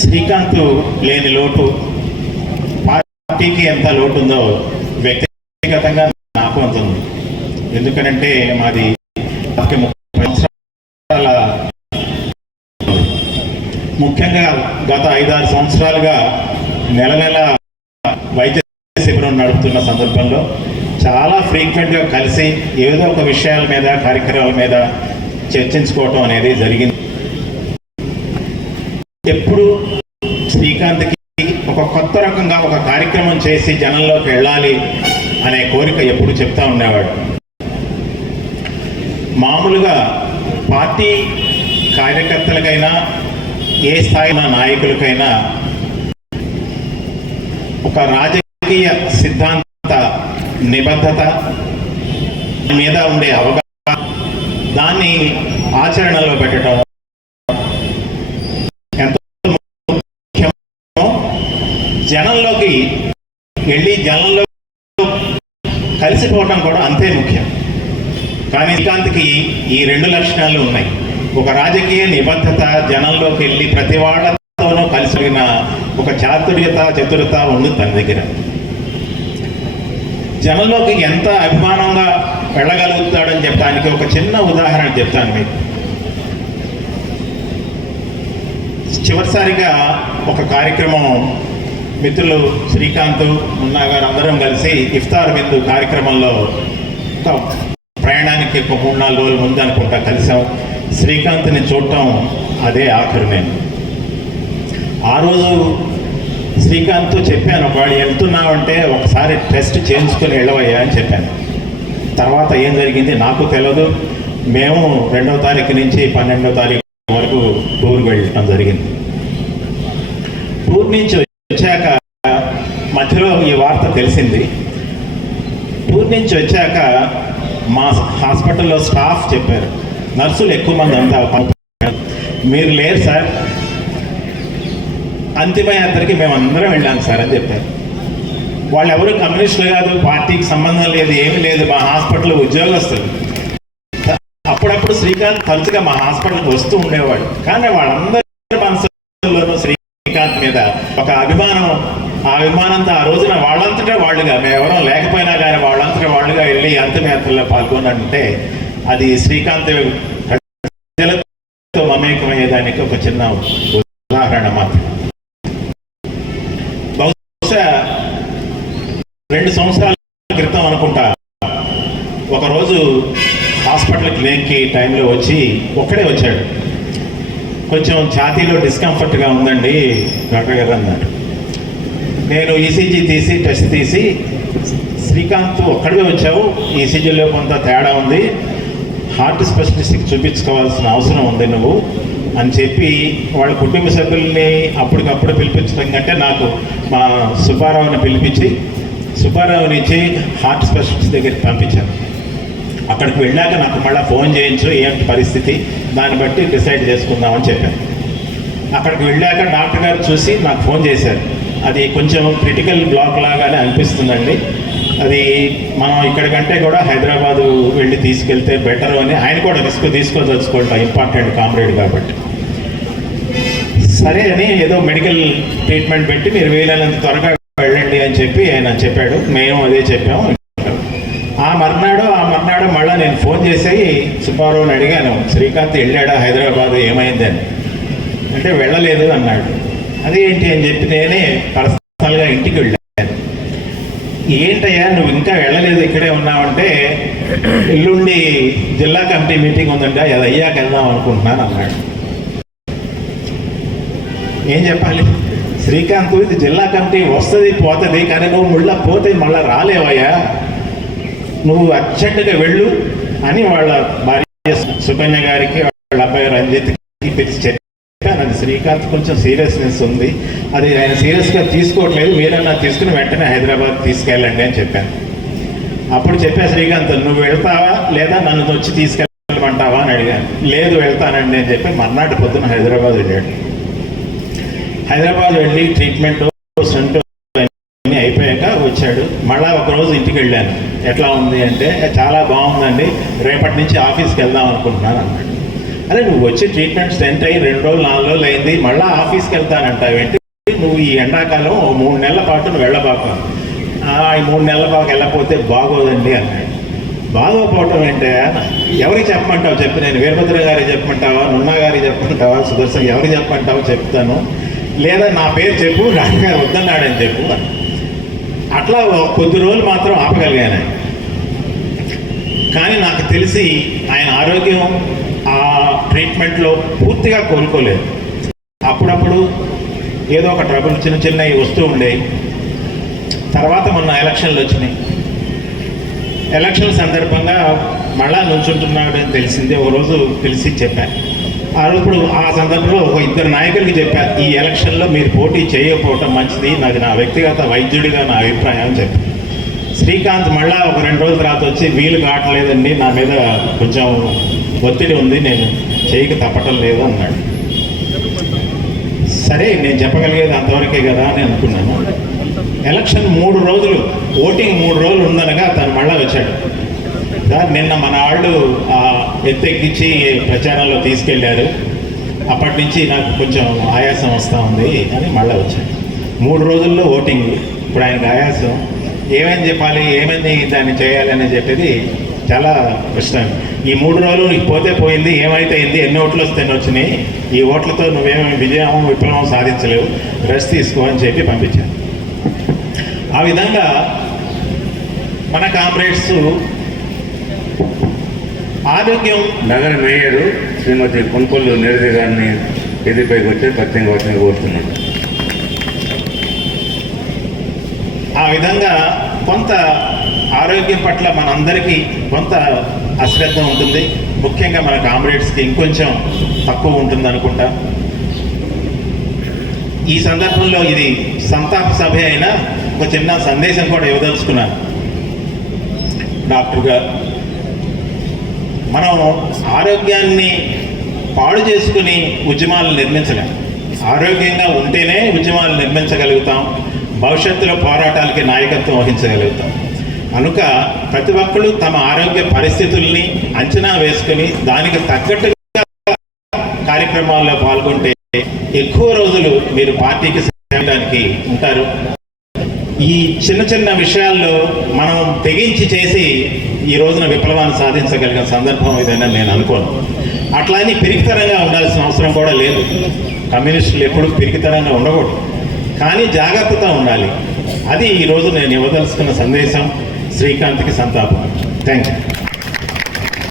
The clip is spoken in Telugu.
శ్రీకాంత్ లేని లోటు. పార్టీకి ఎంత లోటు ఉందో వ్యక్తిగతంగా నాకు అంత ఉంది. ఎందుకనంటే మాది ముప్పై సంవత్సరాల ముఖ్యంగా గత ఐదారు సంవత్సరాలుగా నెల నెల వైద్య శిబిరం నడుపుతున్న సందర్భంలో చాలా ఫ్రీక్వెంట్గా కలిసి ఏదో ఒక విషయాల మీద కార్యక్రమాల మీద చర్చించుకోవటం అనేది జరిగింది. ఎప్పుడు శ్రీకాంత్కి ఒక కొత్త రకంగా ఒక కార్యక్రమం చేసి జనంలోకి వెళ్ళాలి అనే కోరిక ఎప్పుడు చెప్తా ఉండేవాడు. మామూలుగా పార్టీ కార్యకర్తలకైనా ఏ స్థాయి నాయకులకైనా ఒక రాజకీయ సిద్ధాంత నిబద్ధత మీద ఉండే అవగాహన దాన్ని ఆచరణలో పెట్టడం జనంలోకి వెళ్ళి జనంలో కలిసిపోవడం కూడా అంతే ముఖ్యం. కానీ శ్రీకాంత్కి ఈ రెండు లక్షణాలు ఉన్నాయి. ఒక రాజకీయ నిబద్ధత జనంలోకి వెళ్ళి ప్రతి వాళ్ళతోనూ కలిసిన ఒక చాతుర్యత చతురత ఉంది తన దగ్గర. జనంలోకి ఎంత అభిమానంగా వెళ్ళగలుగుతాడని చెప్పడానికి ఒక చిన్న ఉదాహరణ చెప్తాను మీకు. చివరిసారిగా ఒక కార్యక్రమం మిత్రులు శ్రీకాంత్ మున్నా గారు అందరం కలిసి ఇఫ్తార్ విందు కార్యక్రమంలో ప్రయాణానికి ఒక మూడు నాలుగు రోజుల ముందు అనుకుంటా కలిసాం. శ్రీకాంత్ని చూడటం అదే ఆఖరు నేను. ఆ రోజు శ్రీకాంత్ చెప్పాను వాడు వెళ్తున్నావంటే ఒకసారి టెస్ట్ చేయించుకొని వెళ్ళవయ్యా అని చెప్పాను. తర్వాత ఏం జరిగింది నాకు తెలియదు మేము రెండవ తారీఖు నుంచి పన్నెండవ తారీఖు వరకు టూర్కి వెళ్ళటం జరిగింది. టూర్ నుంచి వచ్చాక మధ్యలో ఈ వార్త తెలిసింది. టూర్ నుంచి వచ్చాక మా హాస్పిటల్లో స్టాఫ్ చెప్పారు. నర్సులు ఎక్కువ మంది అంతా పంపారు. మీరు లేరు సార్. అంతిమయాత్రకి మేము అందరం వెళ్ళాం సార్ అని చెప్పారు. వాళ్ళు ఎవరు కమ్యూనిస్టులు కాదు పార్టీకి సంబంధం లేదు ఏమీ లేదు. మా హాస్పిటల్ ఉద్యోగస్తులు. అప్పుడప్పుడు శ్రీకాంత్ తరచుగా మా హాస్పిటల్కి వస్తూ ఉండేవాడు. కానీ వాళ్ళందరూ మీద ఒక అభిమానం ఆ అభిమానంతో ఆ రోజున వాళ్ళంతటా వాళ్ళుగా మేమెవరం లేకపోయినా కానీ వాళ్ళంతటా వాళ్ళుగా వెళ్ళి అంతిమయాత్రలో పాల్గొన్నారంటే అది శ్రీకాంత్ ప్రజలతో మమేకమయ్యేదానికి ఒక చిన్న ఉదాహరణ మాత్రం బహుశా రెండు సంవత్సరాల క్రితం అనుకుంటా. ఒకరోజు హాస్పిటల్ క్లినిక్కి టైంలో వచ్చి ఒక్కడే వచ్చాడు. కొంచెం ఛాతీలో డిస్కంఫర్ట్గా ఉందండి డాక్టర్ గారు అన్నారు. నేను ఈసీజీ తీసి టెస్ట్ తీసి శ్రీకాంత్ ఒక్కడే వచ్చావు. ఈసీజీలో కొంత తేడా ఉంది. హార్ట్ స్పెషలిస్ట్కి చూపించుకోవాల్సిన అవసరం ఉంది నువ్వు అని చెప్పి వాళ్ళ కుటుంబ సభ్యుల్ని అప్పటికప్పుడు పిలిపించడం కంటే నాకు మా సుబ్బారావుని పిలిపించి సుబ్బారావుని ఇచ్చి హార్ట్ స్పెషలిస్ట్ దగ్గరికి పంపించాను అక్కడికి వెళ్ళాక నాకు మళ్ళీ ఫోన్ చేయించు ఏంటి పరిస్థితి? దాన్ని బట్టి డిసైడ్ చేసుకుందామని చెప్పాను. అక్కడికి వెళ్ళాక డాక్టర్ గారు చూసి నాకు ఫోన్ చేశారు. అది కొంచెం క్రిటికల్ బ్లాక్ లాగానే అనిపిస్తుందండి. అది మనం ఇక్కడికంటే కూడా హైదరాబాదు వెళ్ళి తీసుకెళ్తే బెటర్ అని ఆయన కూడా రిస్క్ తీసుకోదలుచుకోవడం ఇంపార్టెంట్ కామ్రేడ్ కాబట్టి. సరే అని ఏదో మెడికల్ ట్రీట్మెంట్ పెట్టి మీరు వీలైనంత త్వరగా వెళ్ళండి అని చెప్పి ఆయన చెప్పాడు. మేము అదే చెప్పాము. ఆ మరు ఆ మర్నాడు మళ్ళీ నేను ఫోన్ చేసి సుబ్బారావుని అడిగాను శ్రీకాంత్ వెళ్ళాడా హైదరాబాద్ ఏమైంది అని. అంటే వెళ్ళలేదు అన్నాడు. అదేంటి అని చెప్పి నేనే పర్సనల్గా ఇంటికి వెళ్ళాను. ఏంటయ్యా నువ్వు ఇంకా వెళ్ళలేదు ఇక్కడే ఉన్నావంటే ఎల్లుండి జిల్లా కమిటీ మీటింగ్ ఉందంట అది అయ్యాక వెళ్దాం అనుకుంటున్నాను అన్నాడు. ఏం చెప్పాలి? శ్రీకాంత్ ఇది జిల్లా కమిటీ వస్తుంది పోతుంది కానీ నువ్వు ముళ్ళ పోతే మళ్ళీ రాలేవయ్యా. నువ్వు అర్జెంటుగా వెళ్ళు అని వాళ్ళ భార్య సుకన్య గారికి వాళ్ళ అబ్బాయి రంజిత్కి పిలిచి చెప్పాను అది శ్రీకాంత్ కొంచెం సీరియస్నెస్ ఉంది. అది ఆయన సీరియస్గా తీసుకోవట్లేదు. మీరన్నా తీసుకుని వెంటనే హైదరాబాద్ తీసుకెళ్ళండి అని చెప్పాను అప్పుడు చెప్పా శ్రీకాంత్ నువ్వు వెళ్తావా లేదా నన్ను వచ్చి తీసుకెళ్ళమంటావా? అని అడిగాను. లేదు వెళ్తానండి అని చెప్పి మర్నాటి పొద్దున హైదరాబాద్ వెళ్ళాడు. హైదరాబాద్ వెళ్ళి ట్రీట్మెంట్ సెంటర్ అన్నీ అయిపోయాక వచ్చాడు. మళ్ళా ఒకరోజు ఇంటికి వెళ్ళాను ఎట్లా ఉంది అంటే చాలా బాగుందండి. రేపటి నుంచి ఆఫీస్కి వెళ్దాం అనుకుంటున్నాను అన్నాడు. అరే నువ్వు వచ్చి ట్రీట్మెంట్ సెంట్ అయ్యి రెండు రోజులు నాలుగు రోజులు అయింది. మళ్ళీ ఆఫీస్కి వెళ్తానంటావేంటి నువ్వు ఈ ఎండాకాలం ఓ మూడు నెలల పాటు నువ్వు వెళ్ళబాకు "ఆ, ఈ మూడు నెలల పాటు వెళ్ళకపోతే బాగోదండి అన్నాడు. బాగోపోవటం ఏంటే? ఎవరికి చెప్పమంటావు? చెప్పి నేను వీరభద్ర గారికి చెప్పమంటావా? నున్నా గారికి చెప్పమంటావా? సుదర్శన్ ఎవరికి చెప్పమంటావో? చెప్తాను. లేదా నా పేరు చెప్పు రాజుగారు వద్దన్నాడని చెప్పు అన్నాడు అట్లా కొద్ది రోజులు మాత్రం ఆపగలిగాను. ఆయన. కానీ నాకు తెలిసి ఆయన ఆరోగ్యం ఆ ట్రీట్మెంట్లో పూర్తిగా కోలుకోలేదు. అప్పుడప్పుడు ఏదో ఒక ట్రబుల్ చిన్న చిన్నవి వస్తూ ఉండేవి. తర్వాత మొన్న ఎలక్షన్లు వచ్చినాయి. ఎలక్షన్ సందర్భంగా మళ్ళా నుంచుంటున్నాడు అని తెలిసిందే. ఓ రోజు తెలిసి చెప్పాను. అప్పుడు ఆ సందర్భంలో ఒక ఇద్దరు నాయకులకి చెప్పారు ఈ ఎలక్షన్లో మీరు పోటీ చేయకపోవటం మంచిది నాకు నా వ్యక్తిగత వైద్యుడిగా నా అభిప్రాయం అని చెప్పాను శ్రీకాంత్ మళ్ళా ఒక రెండు రోజుల తర్వాత వచ్చి వీలు కావట్లేదండి నా మీద కొంచెం ఒత్తిడి ఉంది నేను చేయక తప్పటం లేదు అన్నాడు. సరే నేను చెప్పగలిగేది అంతవరకే కదా అని అనుకున్నాను. ఎలక్షన్ మూడు రోజులు ఓటింగ్ మూడు రోజులు ఉందనగా తను మళ్ళా వచ్చాడు. నిన్న మన వాళ్ళు ఆ, ఎత్తెక్కించి ప్రచారంలో తీసుకెళ్ళారు అప్పటి నుంచి నాకు కొంచెం ఆయాసం వస్తూ ఉంది అని మళ్ళీ వచ్చాను. మూడు రోజుల్లో ఓటింగ్. ఇప్పుడు ఆయనకు ఆయాసం. ఏమని చెప్పాలి ఏమని దాన్ని చేయాలని చెప్పేది చాలా కష్టం. ఈ మూడు రోజులు నీకు పోతే పోయింది ఏమైతే అయింది ఎన్ని ఓట్లు వస్తే వచ్చినాయి ఈ ఓట్లతో నువ్వేమి విజయం విప్లవం సాధించలేవు. రెస్ట్ తీసుకో అని చెప్పి పంపించాను ఆ విధంగా మన కామ్రేడ్స్ ఆరోగ్యం. నగర మేయరు శ్రీమతి కొనుకొల్లు నీరజ గారిని ఎదురుపైకి వచ్చి ప్రత్యేకంగా వచ్చిన కోరుతున్నాను. ఆ విధంగా కొంత ఆరోగ్యం పట్ల మనందరికీ కొంత అశ్రద్ధ ఉంటుంది. ముఖ్యంగా మన కామ్రేడ్స్కి ఇంకొంచెం తక్కువ ఉంటుంది అనుకుంటా ఈ సందర్భంలో ఇది సంతాప సభ అయినా ఒక చిన్న సందేశం కూడా ఇవ్వదలుచుకున్నాను. డాక్టర్ గారు మనం ఆరోగ్యాన్ని పాడు చేసుకుని ఉద్యమాలు నిర్మించలేం. ఆరోగ్యంగా ఉంటేనే ఉద్యమాలు నిర్మించగలుగుతాం. భవిష్యత్తులో పోరాటాలకి నాయకత్వం వహించగలుగుతాం. కనుక ప్రతి ఒక్కరు తమ ఆరోగ్య పరిస్థితుల్ని అంచనా వేసుకుని దానికి తగ్గట్టుగా కార్యక్రమాల్లో పాల్గొంటే ఎక్కువ రోజులు మీరు పార్టీకి చేయడానికి ఉంటారు. ఈ చిన్న చిన్న విషయాల్లో మనం తెగించి చేసి ఈ రోజున విప్లవాన్ని సాధించగలిగిన సందర్భం ఏదైనా నేను అనుకోను. అట్లా అని ఉండాల్సిన అవసరం కూడా లేదు. కమ్యూనిస్టులు ఎప్పుడు పెరిగితరంగా ఉండకూడదు. కానీ జాగ్రత్తతో ఉండాలి. అది ఈ రోజు నేను ఇవ్వదలుచుకున్న సందేశం. శ్రీకాంత్కి సంతాపం. Thank you